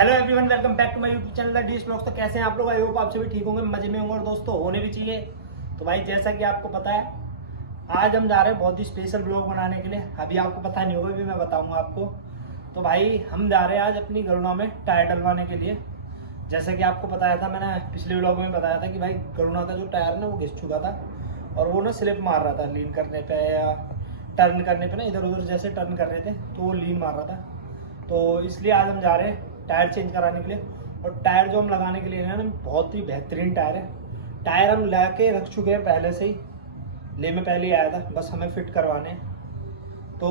Hello everyone, welcome back to my YouTube channel the dish blogs. तो कैसे हैं आप लोग? आई होप आप सभी ठीक होंगे, मजे में होंगे और दोस्तों होने भी चाहिए। तो भाई जैसा कि आपको पता है, आज हम जा रहे हैं बहुत ही स्पेशल ब्लॉग बनाने के लिए। अभी आपको पता नहीं होगा, भी मैं बताऊंगा आपको। तो भाई हम जा रहे हैं आज अपनी गरुड़ा में टायर डलवाने के लिए। जैसा कि आपको बताया था, मैंने पिछले ब्लॉग में बताया था कि भाई गरुड़ा का जो टायर ना वो घिस चुका था और वो ना स्लिप मार रहा था लीन करने पे या टर्न करने पे ना, इधर उधर जैसे टर्न कर रहे थे तो वो लीन मार रहा था। तो इसलिए आज हम जा रहे हैं टायर चेंज कराने के लिए। और टायर जो हम लगाने के लिए हैं ना, बहुत ही बेहतरीन टायर है। टायर हम ला के रख चुके हैं पहले से ही, ले में पहले ही आया था, बस हमें फिट करवाने हैं। तो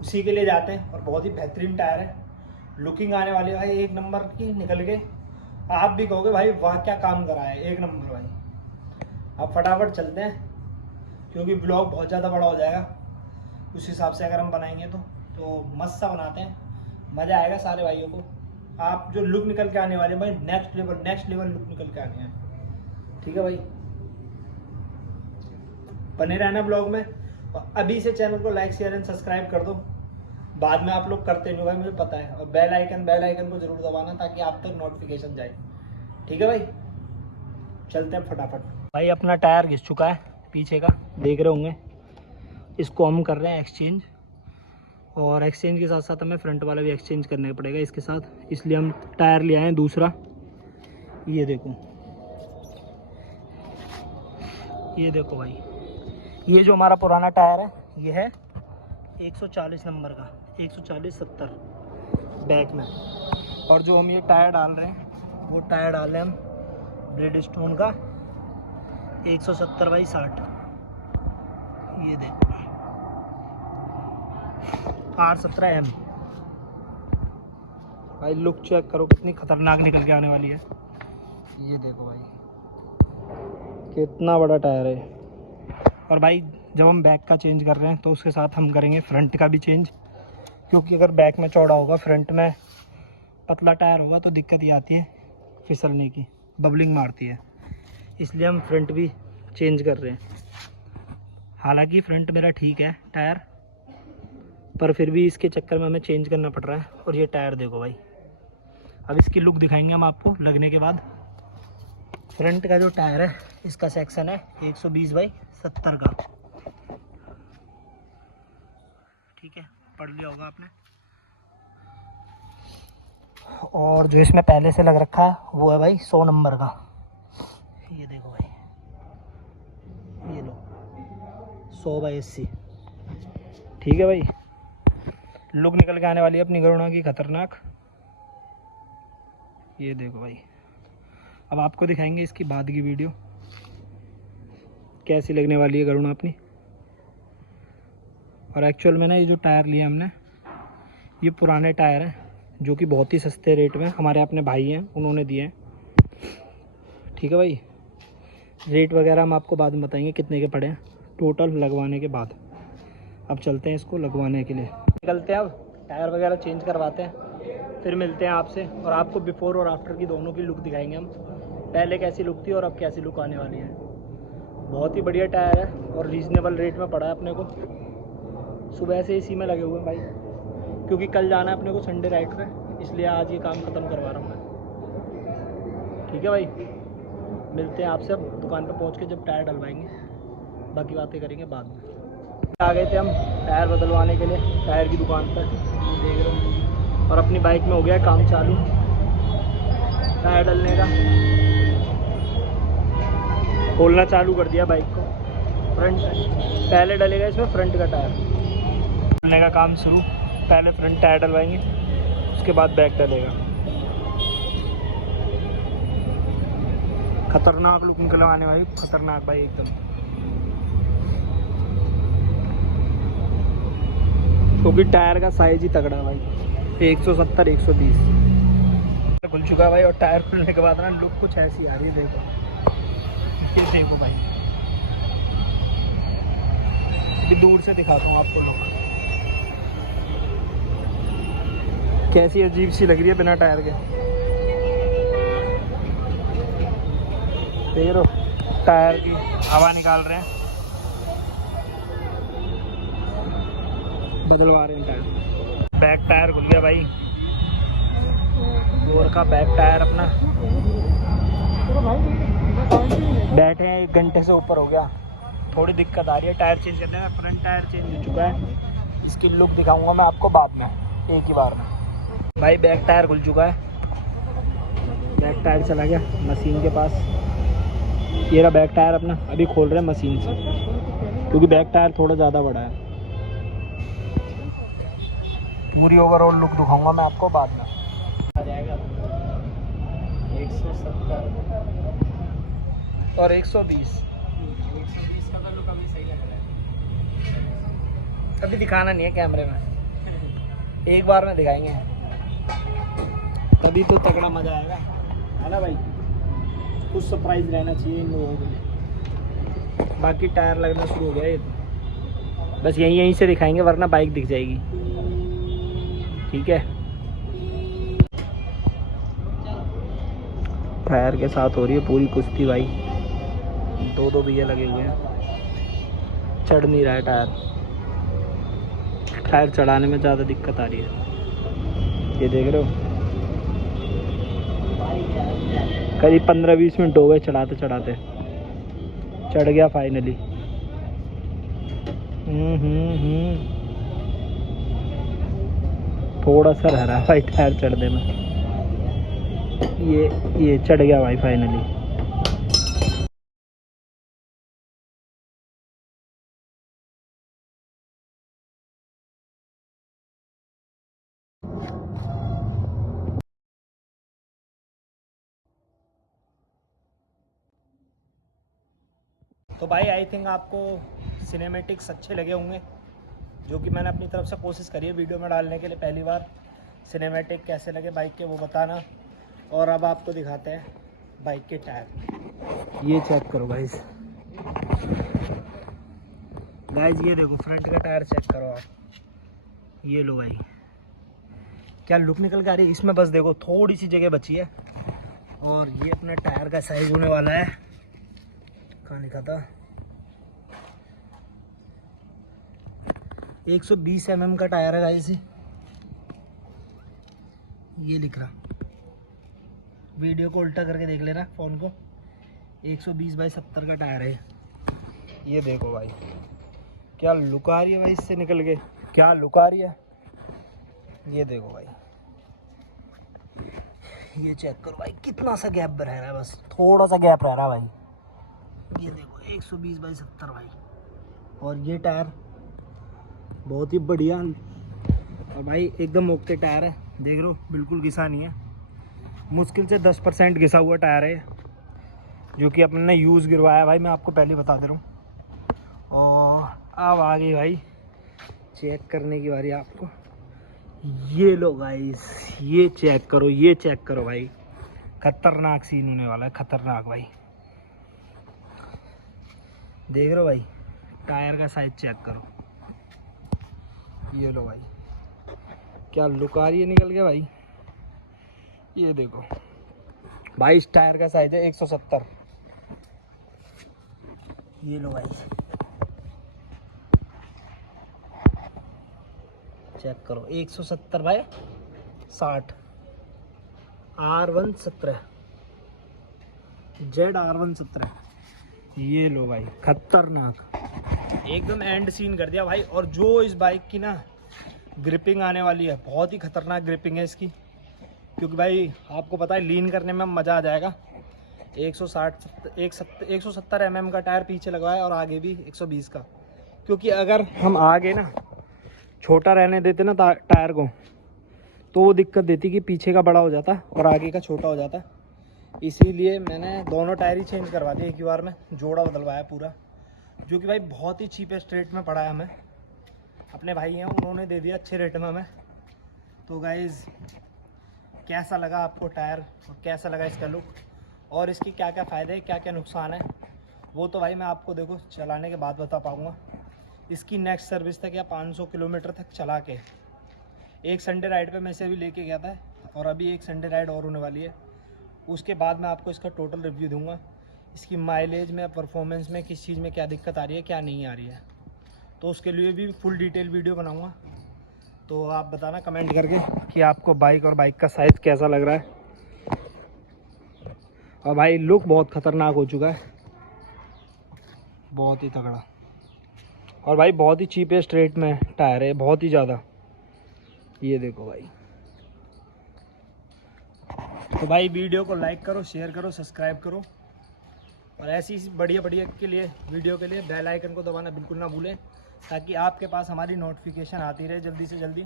उसी के लिए जाते हैं और बहुत ही बेहतरीन टायर है। लुकिंग आने वाली है भाई एक नंबर की निकल के। आप भी कहोगे भाई वाह क्या काम करा है, एक नंबर भाई। अब फटाफट चलते हैं क्योंकि ब्लॉग बहुत ज़्यादा बड़ा हो जाएगा उस हिसाब से अगर हम बनाएंगे तो मस्त सा बनाते हैं, मज़ा आएगा सारे भाइयों को। आप जो लुक निकल के आने वाले भाई, नेक्स्ट लेवल लुक निकल के आने हैं। ठीक है भाई, बने रहना ब्लॉग में और अभी से चैनल को लाइक शेयर एंड सब्सक्राइब कर दो। बाद में आप लोग करते नहीं भाई, मुझे पता है। और बेल आइकन को जरूर दबाना ताकि आप तक नोटिफिकेशन जाए। ठीक है भाई, चलते हैं फटाफट। भाई अपना टायर घिस चुका है पीछे का, देख रहे होंगे। इसको हम कर रहे हैं एक्सचेंज, और एक्सचेंज के साथ साथ हमें फ्रंट वाला भी एक्सचेंज करने पड़ेगा इसके साथ। इसलिए हम टायर ले आए हैं दूसरा। ये देखो भाई, ये जो हमारा पुराना टायर है ये है 140 नंबर का, 140-70 बैक में। और जो हम ये टायर डाल रहे हैं वो टायर डाल रहे हैं हम ब्रिडस्टोन का 170/60। ये देखो R17M। भाई लुक चेक करो कितनी खतरनाक निकल के आने वाली है। ये देखो भाई कितना बड़ा टायर है। और भाई जब हम बैक का चेंज कर रहे हैं तो उसके साथ हम करेंगे फ्रंट का भी चेंज, क्योंकि अगर बैक में चौड़ा होगा, फ्रंट में पतला टायर होगा तो दिक्कत ये आती है फिसलने की, बबलिंग मारती है। इसलिए हम फ्रंट भी चेंज कर रहे हैं। हालांकि फ्रंट मेरा ठीक है टायर, पर फिर भी इसके चक्कर में हमें चेंज करना पड़ रहा है। और ये टायर देखो भाई, अब इसकी लुक दिखाएंगे हम आपको लगने के बाद। फ्रंट का जो टायर है इसका सेक्शन है 120/70 का। ठीक है, पढ़ लिया होगा आपने। और जो इसमें पहले से लग रखा है वो है भाई 100 नंबर का। ये देखो भाई, ये लो 100/80। ठीक है भाई, लुक निकल के आने वाली है अपनी गरुड़ा की खतरनाक। ये देखो भाई, अब आपको दिखाएंगे इसकी बाद की वीडियो कैसी लगने वाली है गरुड़ा अपनी। और एक्चुअल में ना ये जो टायर लिए हमने, ये पुराने टायर हैं जो कि बहुत ही सस्ते रेट में हमारे अपने भाई हैं उन्होंने दिए हैं। ठीक है भाई, रेट वगैरह हम आपको बाद में बताएंगे कितने के पड़े हैं टोटल लगवाने के बाद। अब चलते हैं इसको लगवाने के लिए, निकलते हैं। अब टायर वगैरह चेंज करवाते हैं, फिर मिलते हैं आपसे और आपको बिफोर और आफ्टर की दोनों की लुक दिखाएंगे हम। पहले कैसी लुक थी और अब कैसी लुक आने वाली है। बहुत ही बढ़िया टायर है और रीज़नेबल रेट में पड़ा है अपने को। सुबह से इसी में लगे हुए हैं भाई, क्योंकि कल जाना है अपने को संडे राइड पे, इसलिए आज ये काम ख़त्म करवा रहा हूँ मैं। ठीक है भाई, मिलते हैं आपसे अब दुकान पे पहुँच के जब टायर डलवाएंगे, बाकी बातें करेंगे बाद में। आ गए थे हम टायर बदलवाने के लिए टायर की दुकान पर, देख रहे हो। और अपनी बाइक में हो गया काम चालू टायर डलने का। खोलना चालू कर दिया बाइक को। फ्रंट पहले डलेगा इसमें फ्रंट का टायर, डलने का काम शुरू। पहले फ्रंट टायर डलवाएंगे, उसके बाद बैक डलेगा। खतरनाक लुक निकलवाने वाली, खतरनाक भाई एकदम। क्योंकि टायर का साइज ही तगड़ा है भाई, 170-120 खुल चुका है भाई। और टायर खुलने के बाद ना लुक कुछ ऐसी आ रही है, देखो ये देखो भाई। अभी दूर से दिखाता हूँ आपको लोग कैसी अजीब सी लग रही है बिना टायर के। देख रहे हो, टायर की हवा निकाल रहे हैं, बदलवा रहे हैं टायर। बैक टायर खुल गया भाई, 4 का बैक टायर अपना। बैठे हैं 1 घंटे से ऊपर हो गया, थोड़ी दिक्कत आ रही है टायर चेंज करने में। फ्रंट टायर चेंज हो चुका है, इसकी लुक दिखाऊंगा मैं आपको बाद में, एक ही बार में। भाई बैक टायर खुल चुका है, बैक टायर चला गया मशीन के पास। ये रहा बैक टायर अपना, अभी खोल रहे हैं मशीन से क्योंकि बैक टायर थोड़ा ज़्यादा बड़ा है। पूरी ओवरऑल लुक दिखाऊंगा मैं आपको बाद में। आ जाएगा 170 और 120 का तो लुक अभी सही लग रहा है। अभी दिखाना नहीं है कैमरे में, एक बार में दिखाएंगे तभी तो तगड़ा मज़ा आएगा, है ना भाई। कुछ सरप्राइज रहना चाहिए इन लोगों के लिए। बाकी टायर लगना शुरू हो गया ये तो, बस यहीं से दिखाएंगे वरना बाइक दिख जाएगी, ठीक है। टायर के साथ हो रही है पूरी कुश्ती भाई, 2 भैया लगे हुए हैं, चढ़ नहीं रहा है टायर। टायर चढ़ाने में ज़्यादा दिक्कत आ रही है, ये देख रहे हो। करीब 15-20 मिनट हो गए चढ़ाते चढ़ाते, चढ़ गया फाइनली। थोड़ा सा रह रहा है भाई टायर चढ़ने में, ये चढ़ गया भाई फाइनली। तो भाई आई थिंक आपको सिनेमैटिक्स अच्छे लगे होंगे, जो कि मैंने अपनी तरफ से कोशिश करी है वीडियो में डालने के लिए। पहली बार सिनेमैटिक कैसे लगे बाइक के वो बताना। और अब आपको दिखाते हैं बाइक के टायर। ये चेक करो गाइस, ये देखो फ्रंट का टायर चेक करो आप, ये लो भाई, क्या लुक निकल के आ रही है। इसमें बस देखो थोड़ी सी जगह बची है। और ये अपना टायर का साइज होने वाला है, कहाँ लिखा था, 120 mm का टायर है गाइस, ये लिख रहा। वीडियो को उल्टा करके देख लेना फ़ोन को। 120/70 का टायर है, ये देखो भाई क्या लुक आ रही है भाई, इससे निकल के क्या लुक आ रही है। ये देखो भाई, ये चेक करो भाई कितना सा गैप रह रहा है, बस थोड़ा सा गैप रह रहा है भाई। ये देखो 120/70 भाई। और ये टायर बहुत ही बढ़िया और भाई एकदम ओके टायर है, देख लो बिल्कुल घिसा नहीं है। मुश्किल से 10% घिसा हुआ टायर है, जो कि अपन ने यूज़ गिरवाया भाई, मैं आपको पहले बता दे रहा हूँ। और अब आ गई भाई चेक करने की बारी आपको। ये लो गाइस, ये चेक करो, ये चेक करो भाई, खतरनाक सीन होने वाला है, खतरनाक भाई। देख रहे हो भाई, टायर का साइज चेक करो, ये लो भाई क्या लुक आ रही है निकल के भाई। ये देखो भाई, इस टायर का साइज है 170। ये लो भाई चेक करो, 170/60 R117 ZR117। ये लो भाई खतरनाक, एकदम एंड सीन कर दिया भाई। और जो इस बाइक की ना ग्रिपिंग आने वाली है, बहुत ही खतरनाक ग्रिपिंग है इसकी, क्योंकि भाई आपको पता है लीन करने में मज़ा आ जाएगा। 170 mm का टायर पीछे लगवाया और आगे भी 120 का, क्योंकि अगर हम आगे ना छोटा रहने देते ना टायर को, तो वो दिक्कत देती कि पीछे का बड़ा हो जाता और आगे का छोटा हो जाता। इसीलिए मैंने दोनों टायर ही चेंज करवा दिए एक ही बार में, जोड़ा बदलवाया पूरा, जो कि भाई बहुत ही चीपेस्ट रेट में पड़ा है हमें। अपने भाई हैं उन्होंने दे दिया अच्छे रेट में हमें। तो गाइज़ कैसा लगा आपको टायर और कैसा लगा इसका लुक और इसकी क्या क्या फ़ायदे हैं, क्या क्या नुकसान है, वो तो भाई मैं आपको देखो चलाने के बाद बता पाऊँगा। इसकी नेक्स्ट सर्विस तक या 500 किलोमीटर तक चला के, एक संडे राइड पे मैं इसे अभी लेके गया था और अभी एक संडे राइड और होने वाली है। उसके बाद मैं आपको इसका टोटल रिव्यू दूंगा, इसकी माइलेज में, परफॉर्मेंस में किस चीज़ में क्या दिक्कत आ रही है, क्या नहीं आ रही है। तो उसके लिए भी फुल डिटेल वीडियो बनाऊंगा। तो आप बताना कमेंट करके कि आपको बाइक और बाइक का साइज़ कैसा लग रहा है। और भाई लुक बहुत खतरनाक हो चुका है, बहुत ही तगड़ा। और भाई बहुत ही चीपेस्ट रेट में टायर है, बहुत ही ज़्यादा। ये देखो भाई। तो भाई वीडियो को लाइक करो, शेयर करो, सब्सक्राइब करो, और ऐसी बढ़िया बढ़िया के लिए वीडियो के लिए बेल आइकन को दबाना बिल्कुल ना भूलें, ताकि आपके पास हमारी नोटिफिकेशन आती रहे जल्दी से जल्दी।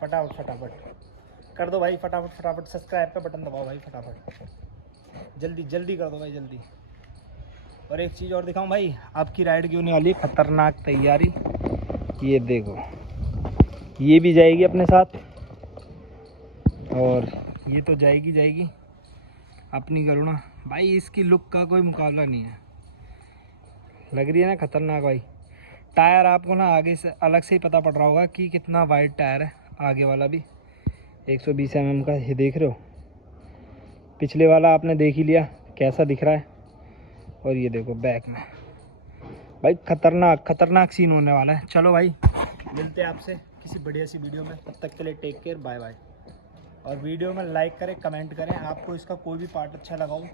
फटाफट फटाफट कर दो भाई, फटाफट फटाफट सब्सक्राइब पे बटन दबाओ भाई, फटाफट जल्दी जल्दी कर दो भाई, जल्दी। और एक चीज़ और दिखाऊं भाई, आपकी राइड की होने वाली है खतरनाक तैयारी। ये देखो, ये भी जाएगी अपने साथ, और ये तो जाएगी जाएगी अपनी करुणा। भाई इसकी लुक का कोई मुकाबला नहीं है, लग रही है ना खतरनाक भाई। टायर आपको ना आगे से अलग से ही पता पड़ रहा होगा कि कितना वाइड टायर है। आगे वाला भी 120 mm का, ये देख रहे हो। पिछले वाला आपने देख ही लिया कैसा दिख रहा है। और ये देखो बैक में भाई, खतरनाक खतरनाक सीन होने वाला है। चलो भाई, मिलते हैं आपसे किसी बढ़िया सी वीडियो में, तब तक के लिए टेक केयर, बाय बाय। और वीडियो में लाइक करें, कमेंट करें, आपको इसका कोई भी पार्ट अच्छा लगा हो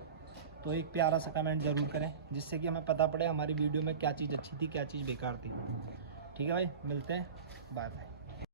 तो एक प्यारा सा कमेंट ज़रूर करें, जिससे कि हमें पता पड़े हमारी वीडियो में क्या चीज़ अच्छी थी, क्या चीज़ बेकार थी। ठीक है भाई, मिलते हैं, बाय बाय।